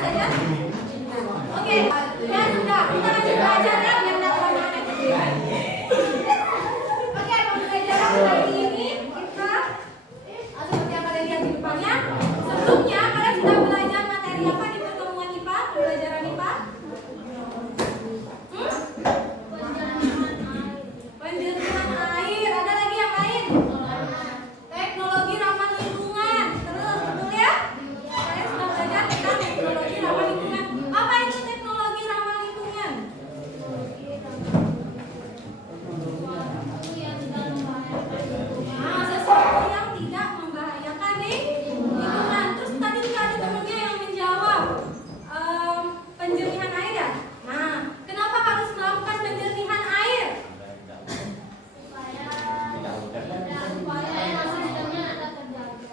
saja? Oke, ya sudah. Kita lanjut belajar ya, biar tidak lama-lama. Oke, pembelajaran hari ini kita seperti yang kalian lihat di depannya. Sebelumnya kalian sudah belajar materi apa di pertemuan IPA, pembelajaran IPA? Penjernihan air. Ada lagi yang lain? Teknologi ramah lingkungan. Terus betul ya? Saya sudah belajar tentang teknologi ramah lingkungan. Apa itu teknologi ramah lingkungan? Nah, sesuatu yang tidak membahayakan lingkungan. Terus tadi juga ada temannya yang menjawab penjernihan air ya. Nah, kenapa harus melakukan penjernihan air?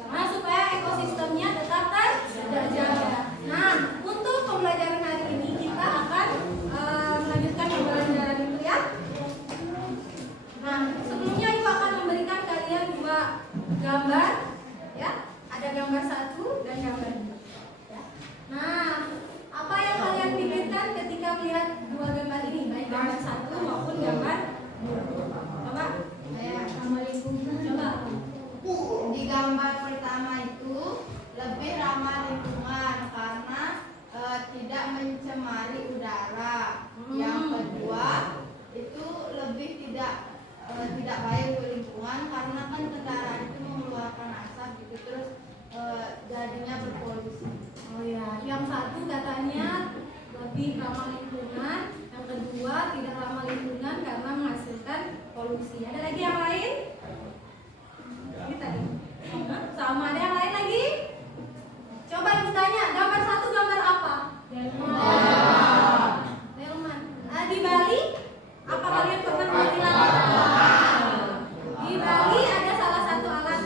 Nah, supaya ekosistemnya tetap terjaga. Nah, untuk pembelajaran hari ini kita akan melanjutkan pembelajaran itu ya. Nah, sebelumnya Ibu akan memberikan kalian dua gambar ya. Ada gambar 1 dan gambar 2 ya. Nah, apa yang kalian pikirkan ketika melihat dua gambar ini, baik gambar 1 maupun gambar 2? Coba Ramah lingkungan. coba. Di gambar pertama itu lebih ramah lingkungan karena tidak mencemari udara. Yang kedua itu lebih tidak baik untuk lingkungan karena kan kendaraan itu mengeluarkan asap gitu, terus jadinya berpolusi. Oh ya, yang satu katanya lebih ramah lingkungan, yang kedua tidak ramah lingkungan karena menghasilkan polusi. Ada lagi yang lain? Ini tadi. Sama, ada yang lain lagi? Coba ibu tanya, gambar 1 gambar apa? Delman. Di Bali, apa kalian pernah melihat? Di Bali ada salah satu alat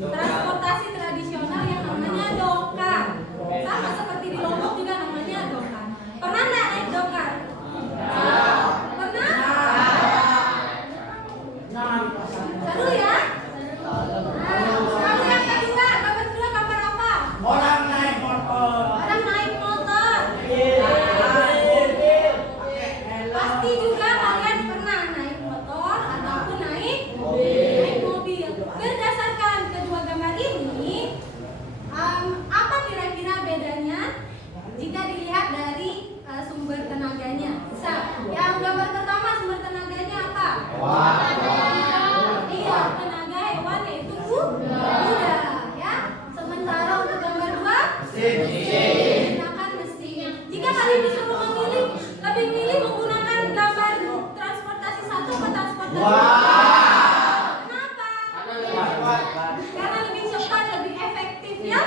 transportasi tradisional yang namanya dokar. Sama seperti di Lombok juga namanya dokar. Pernah nggak naik dokar? Pernah? Seru ya? Lalu yang kedua, gambar kedua gambar apa? Orang naik motor. Orang naik motor. Pasti juga kalian pernah naik motor ataupun naik mobil. Berdasarkan kedua gambar ini, apa kira-kira bedanya jika dilihat dari sumber tenaganya? Yang gambar pertama sumber tenaganya apa? Iya, tenaga hewan yaitu kuda, ya. Sementara untuk gambar 2 menggunakan mesin. Jika kalian disuruh memilih, lebih milih menggunakan gambar transportasi 1 atau transportasi 2? Kenapa? Karena lebih cepat, lebih efektif ya.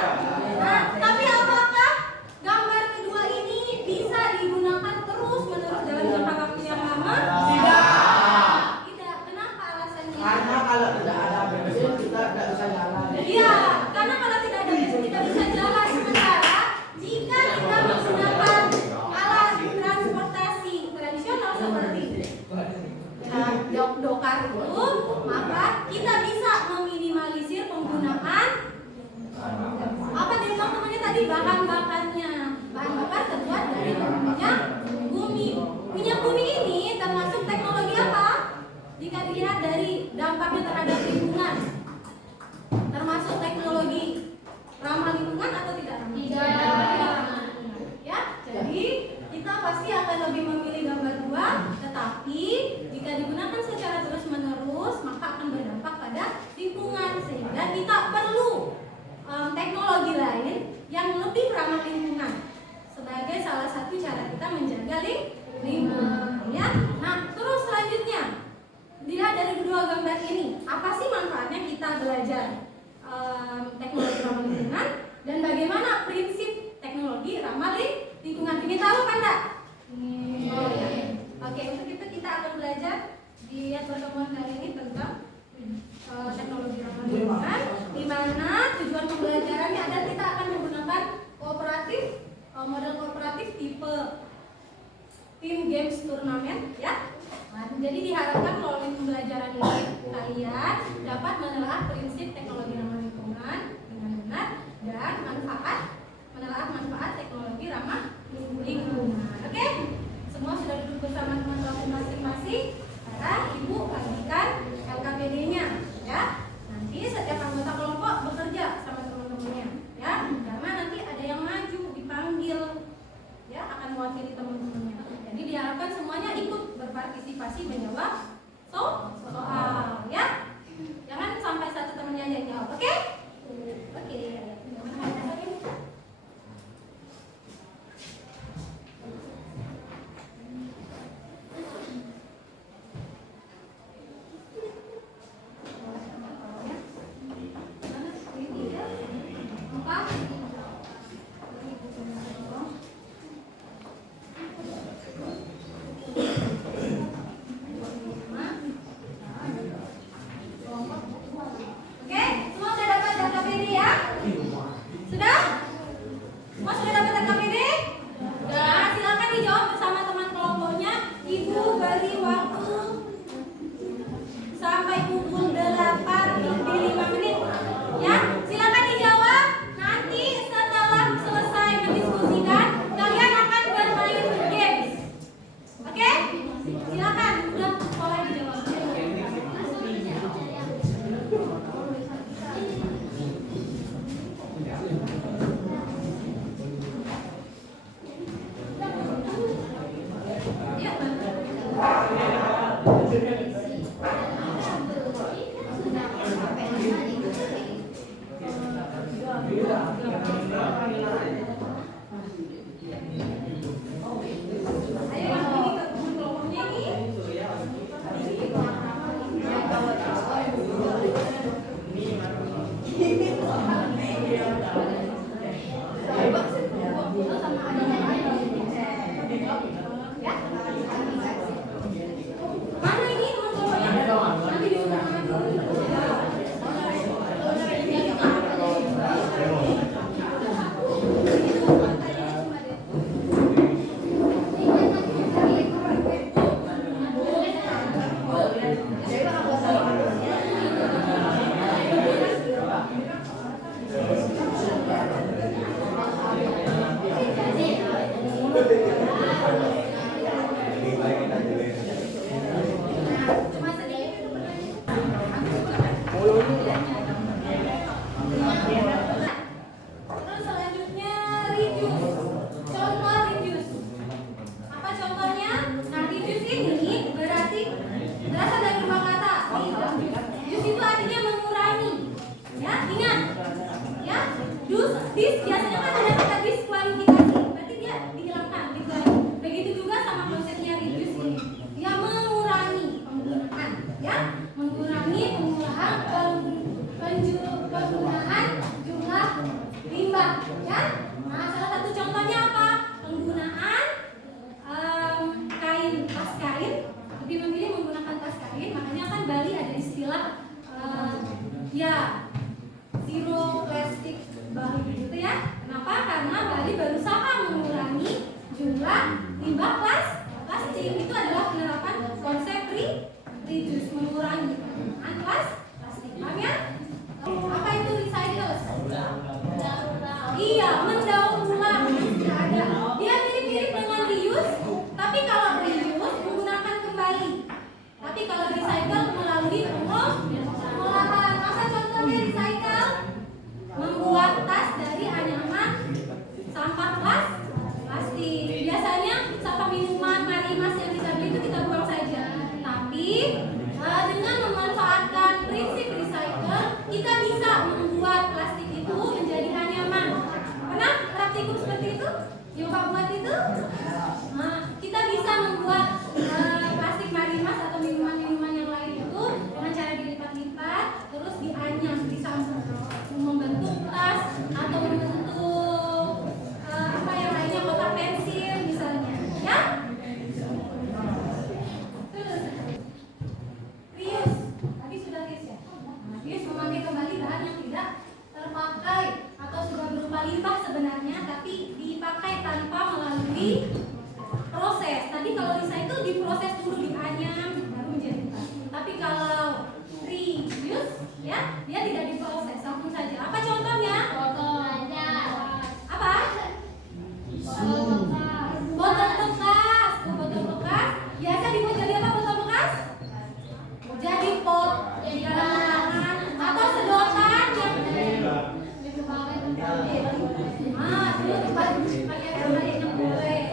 Nah, tapi apakah gambar kedua ini bisa digunakan terus-menerus dalam jangka waktu yang lama? Tidak. Kenapa alasannya? Karena kalau tidak ada bensin kita tidak bisa jalan. Iya, karena kalau tidak ada bensin kita bisa jalan. Sementara jika kita menggunakan alat transportasi tradisional seperti dokar itu, maka kita bisa meminimalisir penggunaan apa dia bilang namanya tadi, bahan bakarnya. Bahan bakar terbuat dari minyak bumi. Minyak bumi ini termasuk teknologi apa? Jika dilihat dari dampaknya terhadap lingkungan, termasuk teknologi ramah lingkungan atau tidak ramah? Tidak. Ya, jadi kita pasti akan lebih memilih gambar 2, tetapi jika digunakan secara terus-menerus maka akan berdampak pada lingkungan, sehingga kita perlu teknologi lain yang lebih ramah lingkungan sebagai salah satu cara kita menjaga lingkungan. Ya. Nah, terus selanjutnya dilihat dari kedua gambar ini, apa sih manfaatnya kita belajar teknologi ramah lingkungan dan bagaimana prinsip teknologi ramah lingkungan? Ingin tahu kan enggak? Oh ya. Oke, untuk itu kita akan belajar di pertemuan kali ini tentang teknologi ramah lingkungan, di mana tujuan pembelajarannya adalah kita akan menggunakan kooperatif, model kooperatif tipe team games turnamen ya. Nah, jadi diharapkan melalui pembelajaran ini kalian dapat menelaah prinsip teknologi ramah lingkungan dengan benar dan menelaah manfaat teknologi ramah konsentrasi menjawab soal ya. Jangan sampai satu temennya aja yang jawab, oke? Oke. Oke, semua sudah dapat data PD ya? Sudah? Semua sudah dapat data PD? Nah, silakan dijawab bersama teman kelompoknya. Ibu beri waktu sampai pukul 8 lebih 5 menit. Ya, silakan dijawab. Nanti setelah selesai mendiskusikan, kalian akan bermain games. Oke? Silakan, udah mulai dijawab. Mana ini teman kelompoknya? Nanti diumumkan dulu. Cuma sedikit. Terus selanjutnya reduce. Contoh reduce. Apa contohnya? Nah, reduce ini berarti berasal dari dua kata. Reduce itu artinya mengurangi. Ya, ingat. Ya, this biasanya kan ada kata diskualifikasi. Berarti dia dihilangkan, dikurangi. Begitu juga sama konsepnya reduce ini. Dia mengurangi penggunaan, ya, mengurangi penggunaan jumlah limbah, ya. Nah, salah satu contohnya apa? Penggunaan kain, tas kain, lebih memilih menggunakan tas kain. Makanya kan Bali ada istilah ya zero plastic Bali gitu ya. Kenapa? Karena Bali berusaha mengurangi jumlah limbah plastik. Itu adalah penerapan konsep reduce, mengurangi penggunaan plastik. Paham ya? Apa itu recycle? Iya, mendaur ulang. Tidak ada. Dia mirip-mirip dengan reuse, tapi kalau reuse menggunakan kembali. Tapi kalau recycle melalui pengolahan. Apa contohnya recycle? Membuat tas dari anyaman sampah plastik. Biasanya sampah minuman, marimas yang kita beli itu kita buang saja. Tapi dengan memanfaatkan prinsip recycle, kita bisa membuat plastik itu menjadi anyaman. Pernah praktikum seperti itu? Nyoba buat itu? Nah, kita bisa membuat plastik marimas atau minuman-minuman yang lain itu dengan cara dilipat-lipat, terus dianyam, disambung, membentuk tas atau membentuk apa yang lainnya, kotak pensil misalnya, ya? Terus reuse, tadi sudah reuse ya. Nah, reuse memakai kembali bahan yang tidak terpakai atau sudah berupa limbah sebenarnya, tapi dipakai tanpa melalui proses. Tadi kalau recycle diproses dulu, dianyam, baru menjadi tas. Tapi kalau reuse, ya, dia tidak diproses, langsung saja. Apa contohnya? Apa? Botol bekas. Botol bekas biasa dibuat jadi apa? Botol bekas? Jadi pot di dalam ruangan atau sedotan yang dulu pakai yang boleh.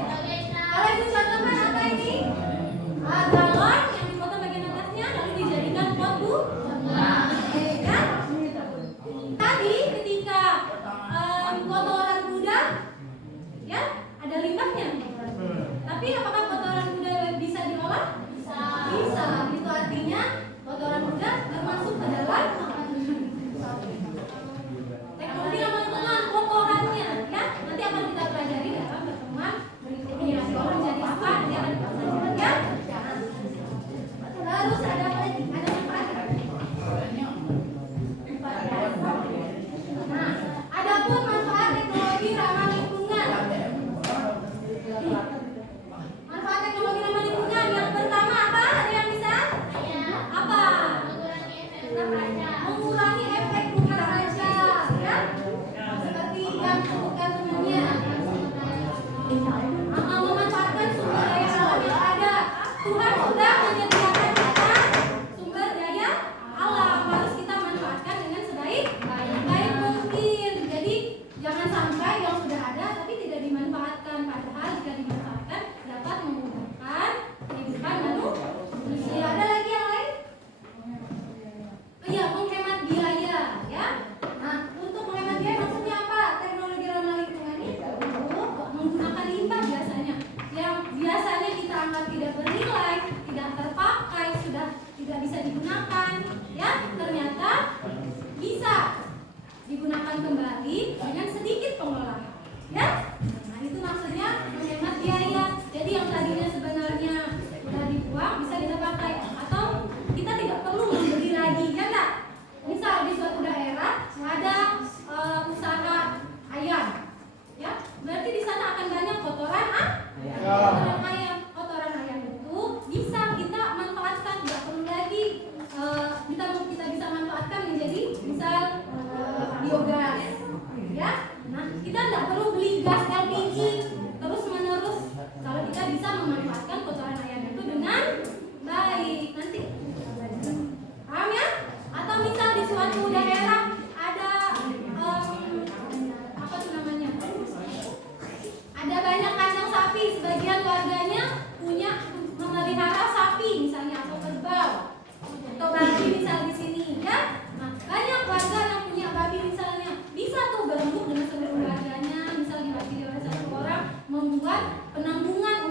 membuat penanggungan